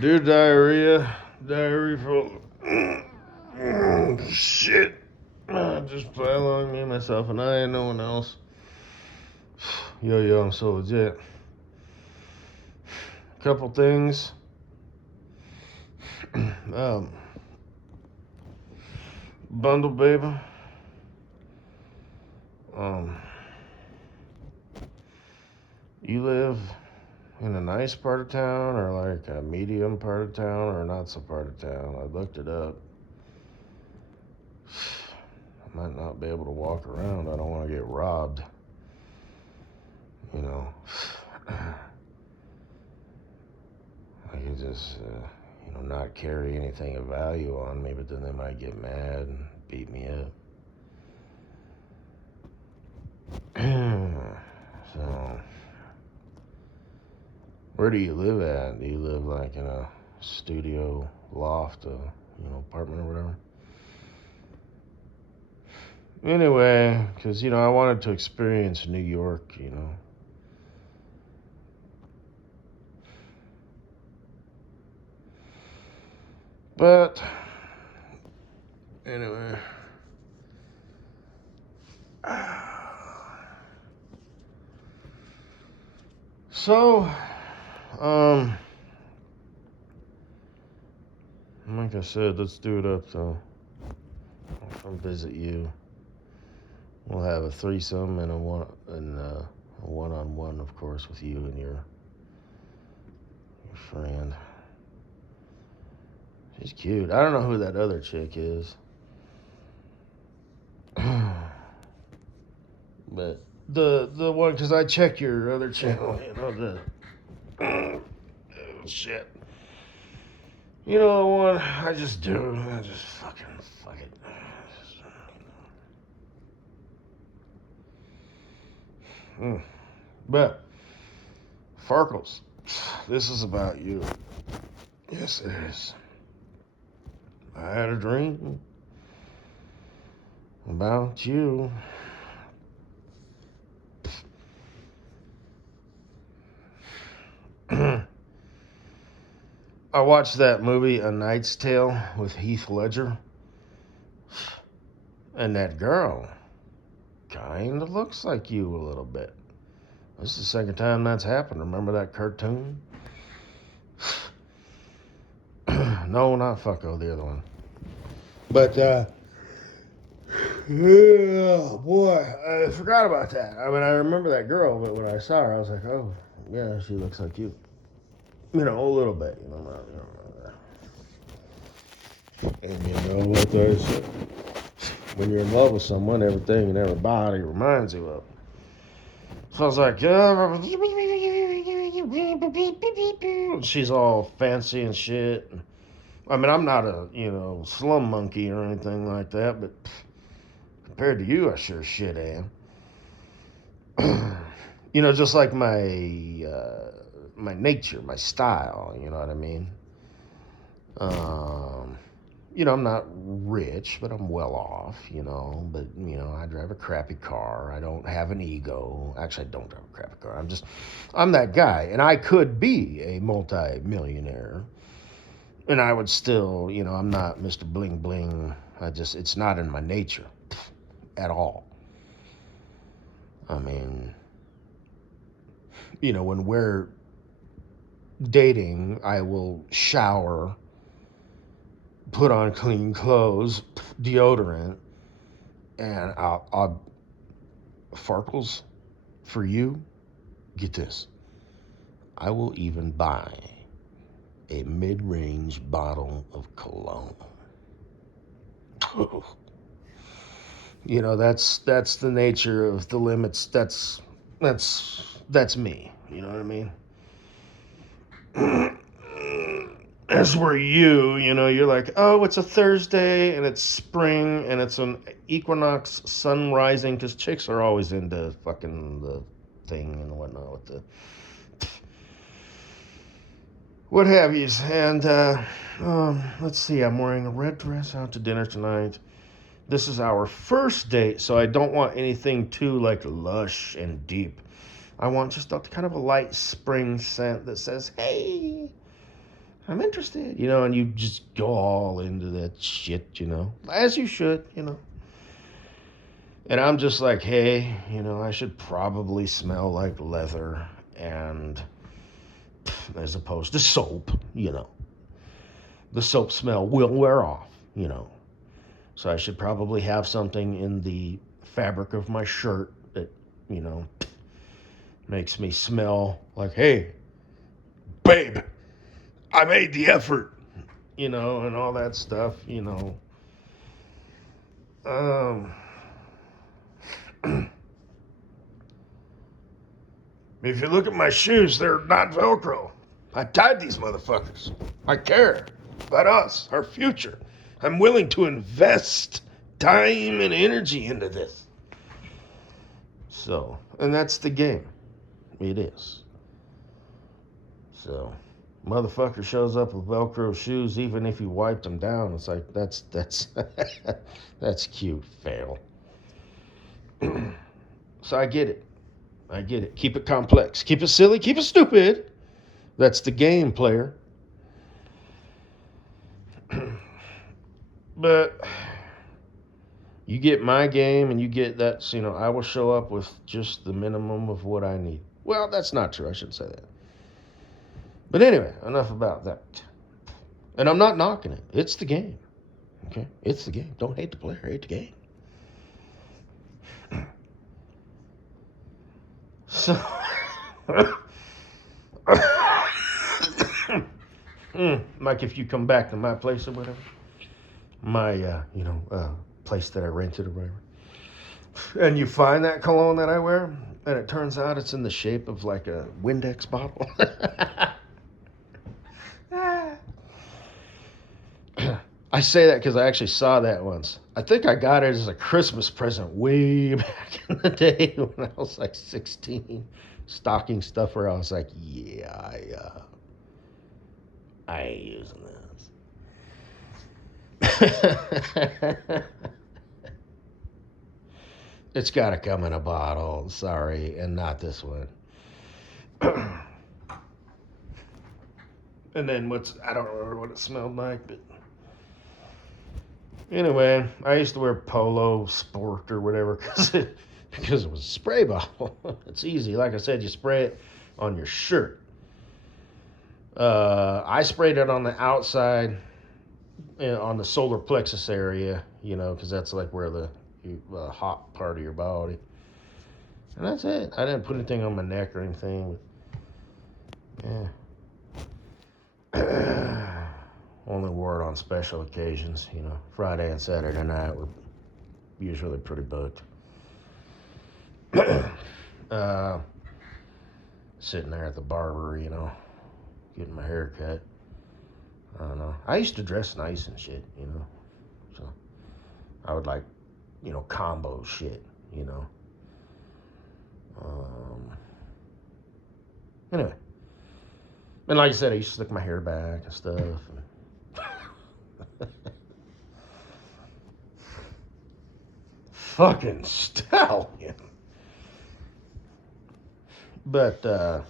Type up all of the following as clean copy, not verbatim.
Do diarrhea. Diarrhea for shit. Just pile on me, myself, and I, and no one else. Yo, I'm so legit. Couple things. um, Bundle baby. Um, you live in a nice part of town, or like a medium part of town, or not so part of town? I looked it up. I might not be able to walk around. I don't want to get robbed. You know. I could just, not carry anything of value on me, but then they might get mad and beat me up. So, where do you live at? Do you live like in a studio loft, apartment or whatever? Anyway, because, I wanted to experience New York, But, anyway. So, like I said, let's do it up though. I'll come visit you. We'll have a threesome and a one-on-one, of course, with you and your friend. She's cute. I don't know who that other chick is. But the one, because I check your other channel, the shit. You know the one I just do. I just fucking fuck it. But Farkles, this is about you. Yes, it is. I had a dream about you. I watched that movie, A Knight's Tale, with Heath Ledger. And that girl kind of looks like you a little bit. This is the second time that's happened. Remember that cartoon? No, not Fucko, the other one. But, yeah, boy, I forgot about that. I mean, I remember that girl, but when I saw her, I was like, oh, yeah, she looks like you. A little bit, And you know what they say? When you're in love with someone, everything and everybody reminds you of. So I was like, she's all fancy and shit. I mean, I'm not a, slum monkey or anything like that, but compared to you, I sure shit am. Just like my nature, my style, you know what I mean? I'm not rich, but I'm well off, but, I drive a crappy car. I don't have an ego. Actually, I don't drive a crappy car. I'm that guy. And I could be a multi-millionaire. And I would still, I'm not Mr. Bling Bling. It's not in my nature at all. I mean, when we're dating, I will shower, put on clean clothes, deodorant, and I'll Farkles, for you, get this. I will even buy a mid-range bottle of cologne. That's the nature of the limits. That's me. You know what I mean? As where you're like, oh, it's a Thursday and it's spring and it's an equinox sun rising, because chicks are always into fucking the thing and whatnot with the what have yous. And let's see, I'm wearing a red dress out to dinner tonight. This is our first date, so I don't want anything too like lush and deep. I want just kind of a light spring scent that says, hey. I'm interested, you know, and you just go all into that shit, you know, as you should, you know. And I'm just like, hey, you know, I should probably smell like leather and as opposed to soap, you know. The soap smell will wear off, you know. So I should probably have something in the fabric of my shirt that, you know, makes me smell like, hey, babe, I made the effort, you know, and all that stuff, you know. If you look at my shoes, they're not Velcro. I tied these motherfuckers. I care about us, our future. I'm willing to invest time and energy into this. So, and that's the game. It is. So, motherfucker shows up with Velcro shoes, even if you wiped them down. It's like that's that's cute. Fail. So I get it. I get it. Keep it complex. Keep it silly. Keep it stupid. That's the game, player. But you get my game and you get that, you know, I will show up with just the minimum of what I need. Well, that's not true. I shouldn't say that. But anyway, enough about that. And I'm not knocking it. It's the game. Okay? It's the game. Don't hate the player. Hate the game. So, like if you come back to my place or whatever, my, place that I rented or whatever, and you find that cologne that I wear, and it turns out it's in the shape of like a Windex bottle. I say that because I actually saw that once. I think I got it as a Christmas present way back in the day when I was like 16. Stocking stuffer. I was like, yeah, I ain't using this. It's got to come in a bottle. Sorry, and not this one. And then I don't remember what it smelled like, but anyway, I used to wear Polo Sport or whatever because it was a spray bottle. It's easy. Like I said, you spray it on your shirt. I sprayed it on the outside, on the solar plexus area, you know, because that's like where the hot part of your body. And that's it. I didn't put anything on my neck or anything. Yeah. Only wore it on special occasions, you know. Friday and Saturday night were usually pretty booked. Sitting there at the barber, you know, getting my hair cut. I don't know. I used to dress nice and shit, you know. So I would like, you know, combo shit, you know. Anyway. And like I said, I used to slick my hair back and stuff. Fucking stallion. But, oh,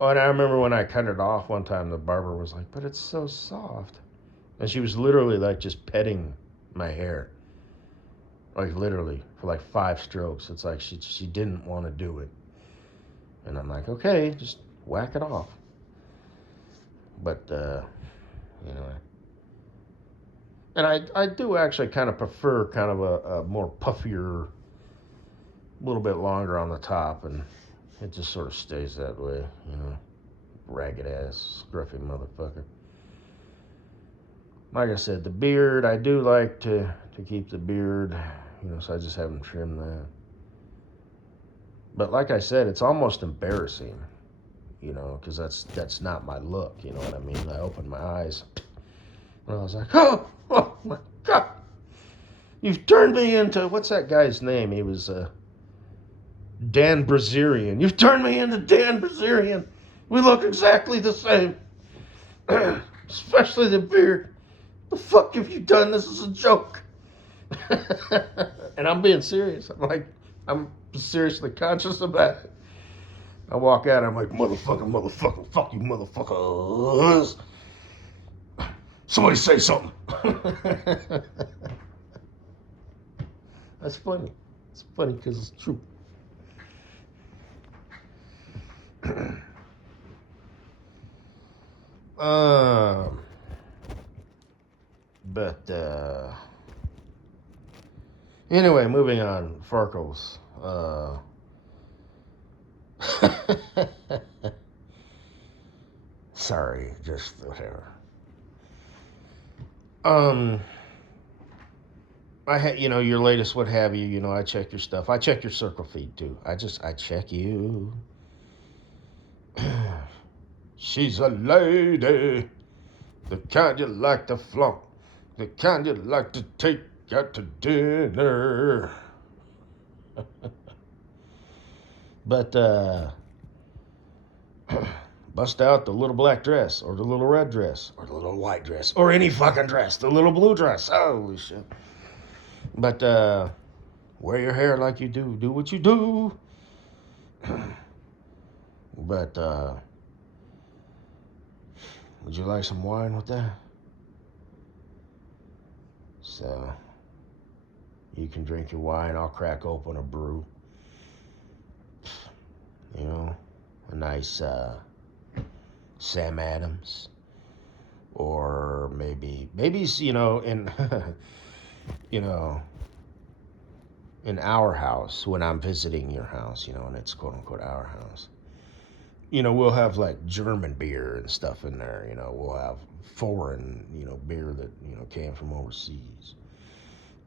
and I remember when I cut it off one time, the barber was like, but it's so soft. And she was literally like just petting my hair. Like literally for like 5 strokes. It's like she didn't want to do it. And I'm like, okay, just whack it off. But, you know, and I do actually kind of prefer kind of a more puffier, a little bit longer on the top, and it just sort of stays that way, you know. Ragged ass, scruffy motherfucker. Like I said, the beard, I do like to keep the beard, you know, so I just haven't trimmed that. But like I said, it's almost embarrassing, you know, because that's not my look, you know what I mean? I opened my eyes, and I was like, oh my God. You've turned me into, what's that guy's name? He was Dan Brazilian. You've turned me into Dan Brazilian. We look exactly the same. Especially the beard. The fuck have you done? This is a joke. And I'm being serious. I'm seriously conscious about it. I walk out, I'm like, motherfucker, fuck you, motherfuckers. Somebody say something. That's funny. It's funny because it's true. um, but anyway, moving on. Farkles. Sorry, just whatever. Um, your latest what have you. I check your stuff. I check your circle feed too. I check you. She's a lady, the kind you like to flaunt, the kind you like to take out to dinner. But bust out the little black dress, or the little red dress, or the little white dress, or any fucking dress, the little blue dress. Holy shit. But wear your hair like you do. Do what you do. But would you like some wine with that? So you can drink your wine. I'll crack open a brew. A nice Sam Adams, or maybe in in our house when I'm visiting your house, and it's quote unquote our house. We'll have like German beer and stuff in there. We'll have foreign, beer that came from overseas.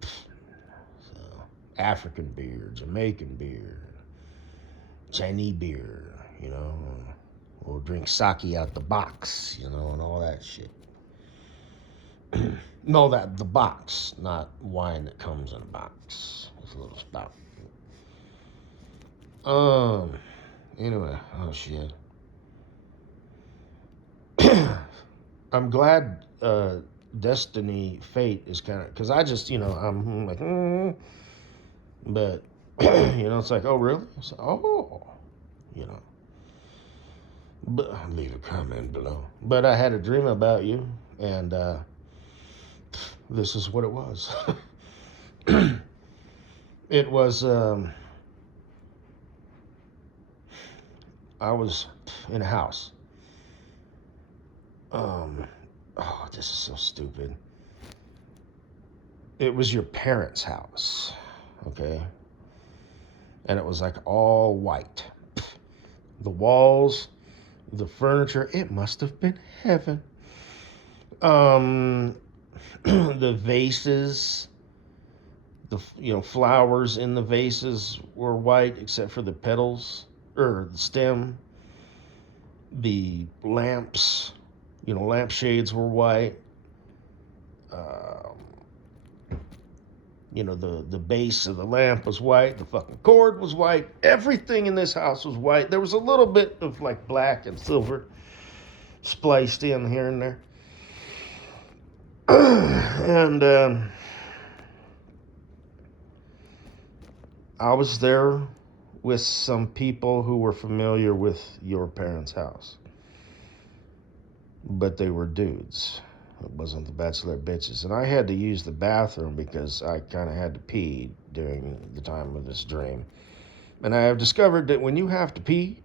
So African beer, Jamaican beer, Chinese beer. We'll drink sake out the box, and all that shit. No, the box, not wine that comes in a box. It's a little spout. Anyway, oh shit. I'm glad Destiny Fate is kind of, because I just, I'm like, but, it's like, oh, really? It's like, oh, but leave a comment below. But I had a dream about you, and this is what it was. It was, I was in a house. Oh, this is so stupid. It was your parents' house, okay? And it was like all white. The walls, the furniture, it must have been heaven. The vases, the flowers in the vases were white except for the petals or the stem. The lamps, lampshades were white. The base of the lamp was white. The fucking cord was white. Everything in this house was white. There was a little bit of like black and silver spliced in here and there. And I was there with some people who were familiar with your parents' house. But they were dudes. It wasn't the bachelor bitches. And I had to use the bathroom because I kind of had to pee during the time of this dream. And I have discovered that when you have to pee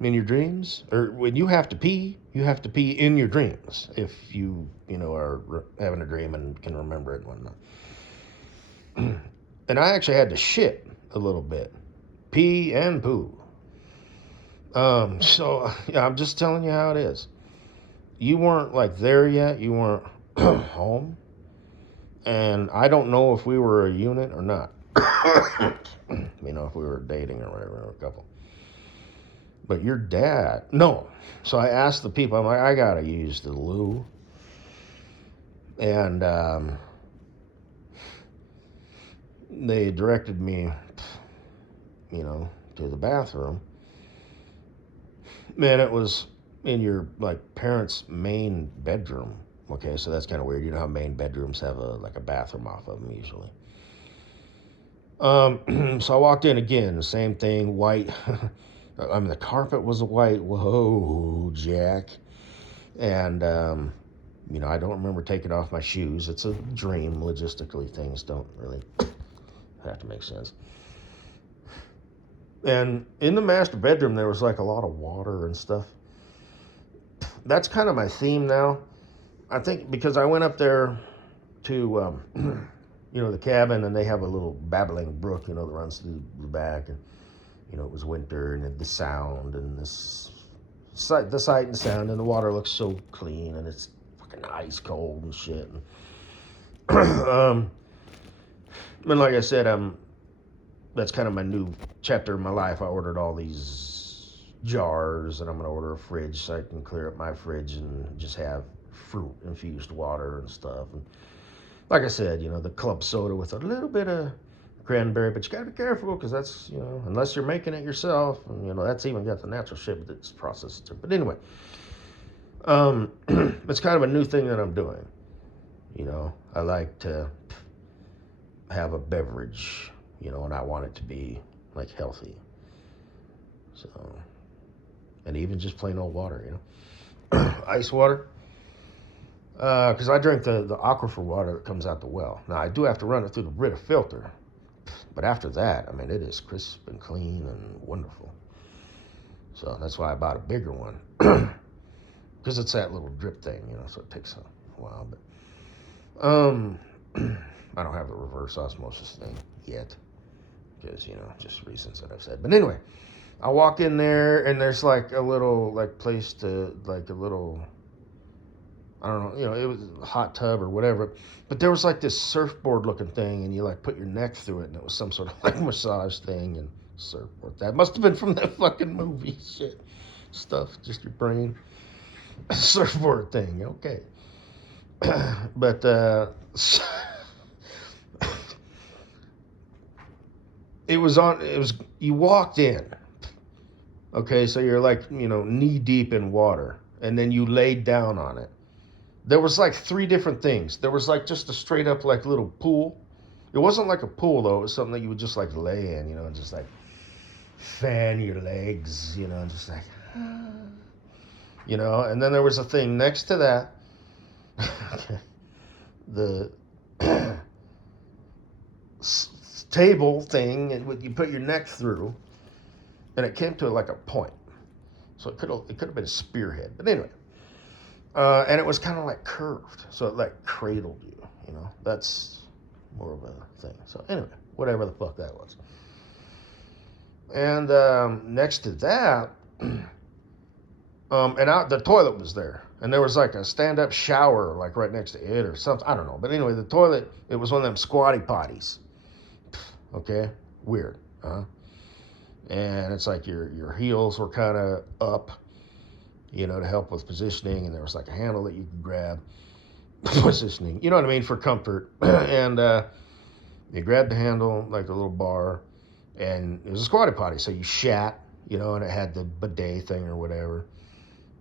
in your dreams, or when you have to pee in your dreams. If you, are having a dream and can remember it and whatnot. And I actually had to shit a little bit. Pee and poo. So, yeah, I'm just telling you how it is. You weren't like there yet. You weren't home. And I don't know if we were a unit or not. If we were dating or whatever, or a couple. But your dad, no. So I asked the people, I'm like, I gotta use the loo. And they directed me, to the bathroom. Man, it was in your parents' main bedroom. Okay, so that's kind of weird. You know how main bedrooms have a bathroom off of them usually. So I walked in again, the same thing, white, I mean, the carpet was white. Whoa, Jack. And, I don't remember taking off my shoes. It's a dream. Logistically, things don't really have to make sense. And in the master bedroom, there was like a lot of water and stuff. That's kind of my theme now. I think because I went up there to, the cabin, and they have a little babbling brook, that runs through the back. And, it was winter, and the sound and the sight and sound, and the water looks so clean, and it's fucking ice cold and shit. And, and like I said, that's kind of my new chapter in my life. I ordered all these jars, and I'm going to order a fridge so I can clear up my fridge and just have fruit infused water and stuff. And like I said, the club soda with a little bit of cranberry, but you got to be careful because that's, unless you're making it yourself, and, that's even got the natural shit, but it's processed too. But anyway, it's kind of a new thing that I'm doing. I like to have a beverage, and I want it to be like healthy. So, and even just plain old water, ice water. Because I drink the aquifer water that comes out the well. Now, I do have to run it through the Brita filter. But after that, I mean, it is crisp and clean and wonderful. So that's why I bought a bigger one. Because it's that little drip thing, so it takes a while. But I don't have the reverse osmosis thing yet. Because, just reasons that I've said. But anyway, I walk in there, and there's like a little, place to, like a little, I don't know, it was a hot tub or whatever. But there was like this surfboard looking thing, and you like put your neck through it, and it was some sort of like massage thing and surfboard. That must have been from that fucking movie shit stuff, just your brain. Surfboard thing, okay. But you walked in, okay, so you're like, knee deep in water, and then you laid down on it. There was like 3 different things. There was like just a straight up like little pool. It wasn't like a pool though. It was something that you would just like lay in, and just like fan your legs, and just like, And then there was a thing next to that. The table thing, and you put your neck through, and it came to like a point. So it could have been a spearhead. But anyway. And it was kind of like curved, so it like cradled you, That's more of a thing. So anyway, whatever the fuck that was. And next to that, the toilet was there, and there was like a stand-up shower like right next to it or something. I don't know, but anyway, the toilet, it was one of them squatty potties. Okay, weird, huh? And it's like your heels were kind of up. To help with positioning, and there was like a handle that you could grab. Positioning, you know what I mean, for comfort. And you grabbed the handle, like the little bar, and it was a squatty potty, so you shat, and it had the bidet thing or whatever.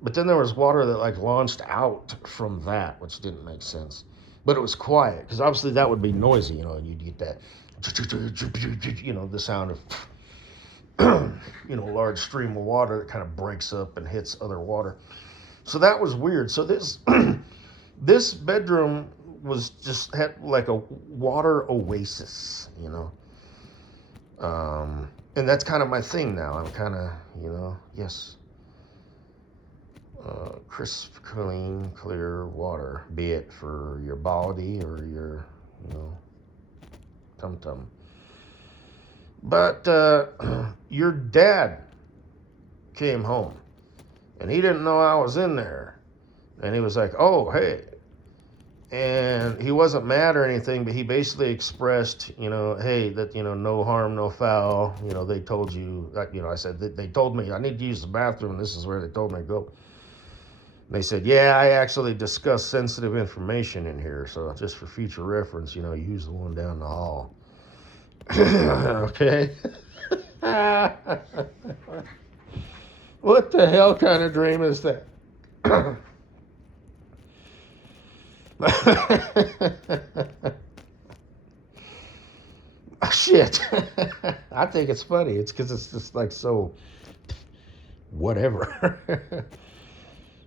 But then there was water that like launched out from that, which didn't make sense. But it was quiet, because obviously that would be noisy, and you'd get that, the sound of, large stream of water that kind of breaks up and hits other water. So that was weird. So this bedroom had like a water oasis, and that's kind of my thing now. I'm kind of, yes, crisp, clean, clear water, be it for your body or your, tum-tum. But your dad came home, and he didn't know I was in there. And he was like, oh, hey. And he wasn't mad or anything, but he basically expressed, hey, that, no harm, no foul. They told you, I said, they told me I need to use the bathroom. This is where they told me to go. And they said, yeah, I actually discussed sensitive information in here. So just for future reference, use the one down the hall. Okay. What the hell kind of dream is that? Shit. I think it's funny. It's because it's just like so whatever.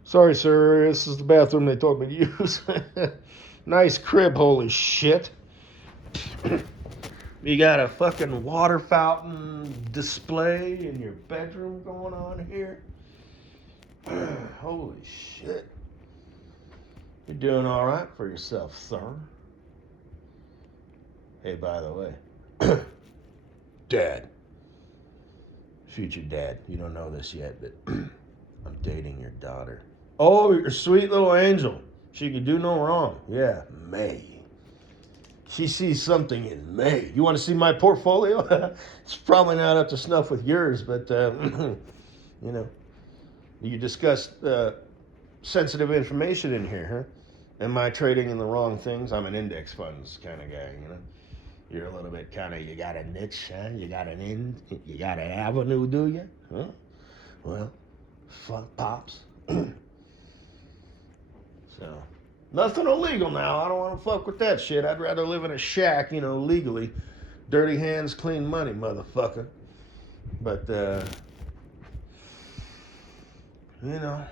Sorry, sir, this is the bathroom they told me to use. Nice crib, holy shit. You got a fucking water fountain display in your bedroom going on here? Holy shit. You're doing all right for yourself, sir. Hey, by the way, Dad. Future dad. You don't know this yet, but I'm dating your daughter. Oh, your sweet little angel. She could do no wrong. Yeah, May. She sees something in May. You want to see my portfolio? It's probably not up to snuff with yours, but, you know, you discussed sensitive information in here, huh? Am I trading in the wrong things? I'm an index funds kind of guy, you know. You're a little bit kind of, you got a niche, huh? You got an avenue, do you? Huh? Well, fuck pops. So, nothing illegal now. I don't want to fuck with that shit. I'd rather live in a shack, you know, legally. Dirty hands, clean money, motherfucker. But, you know.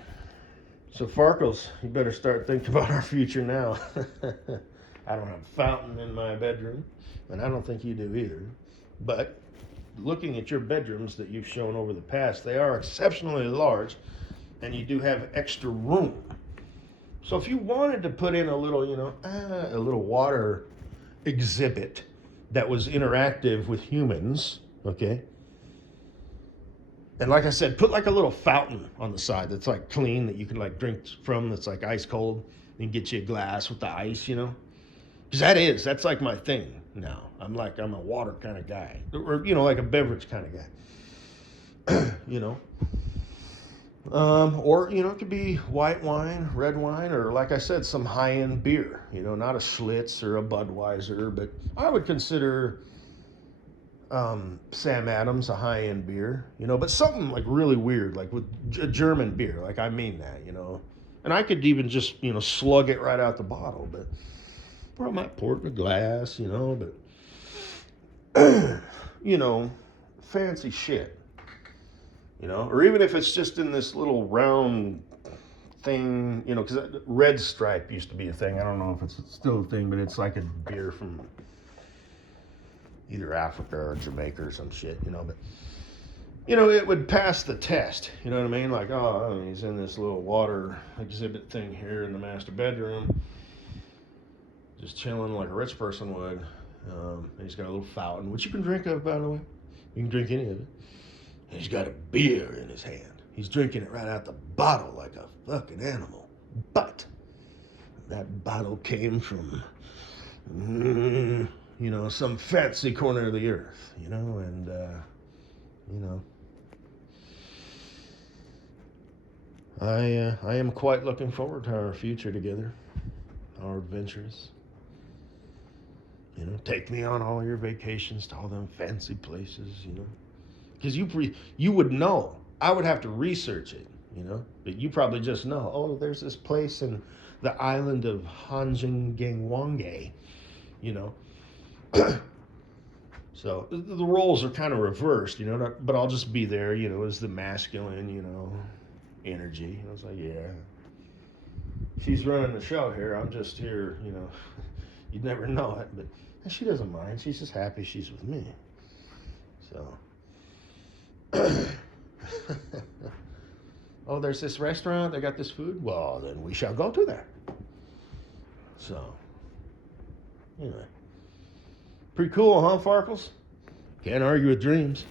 So, Farkles, you better start thinking about our future now. I don't have a fountain in my bedroom, and I don't think you do either. But looking at your bedrooms that you've shown over the past, they are exceptionally large, and you do have extra room. So if you wanted to put in a little, you know, a little water exhibit that was interactive with humans, okay? And like I said, put like a little fountain on the side that's like clean that you can like drink from, that's like ice cold, and get you a glass with the ice, you know? Because that's like my thing now. I'm a water kind of guy, or, you know, like a beverage kind of guy, you know? Or, you know, it could be white wine, red wine, or like I said, some high-end beer, you know, not a Schlitz or a Budweiser, but I would consider Sam Adams a high-end beer, you know, but something like really weird, like with a German beer, like I mean that, you know. And I could even just, you know, slug it right out the bottle, but, or I might pour it in a glass, you know, but, you know, fancy shit. You know, or even if it's just in this little round thing, you know, because Red Stripe used to be a thing. I don't know if it's still a thing, but it's like a beer from either Africa or Jamaica or some shit, you know. But, you know, it would pass the test. You know what I mean? Like, oh, he's in this little water exhibit thing here in the master bedroom, just chilling like a rich person would. And he's got a little fountain, which you can drink of, by the way. You can drink any of it. And he's got a beer in his hand. He's drinking it right out the bottle like a fucking animal. But that bottle came from, you know, some fancy corner of the earth, you know, and, you know, I am quite looking forward to our future together, our adventures. You know, take me on all your vacations to all them fancy places, you know. Because you would know. I would have to research it, you know. But you probably just know, oh, there's this place in the island of Hanjinggangwange, you know. So the roles are kind of reversed, you know. But I'll just be there, you know, as the masculine, you know, energy. I was like, yeah. She's running the show here. I'm just here, you know. You'd never know it, but she doesn't mind. She's just happy she's with me. So... oh, there's this restaurant, they got this food? Well, then we shall go to that. So, anyway. Pretty cool, huh, Farkles? Can't argue with dreams.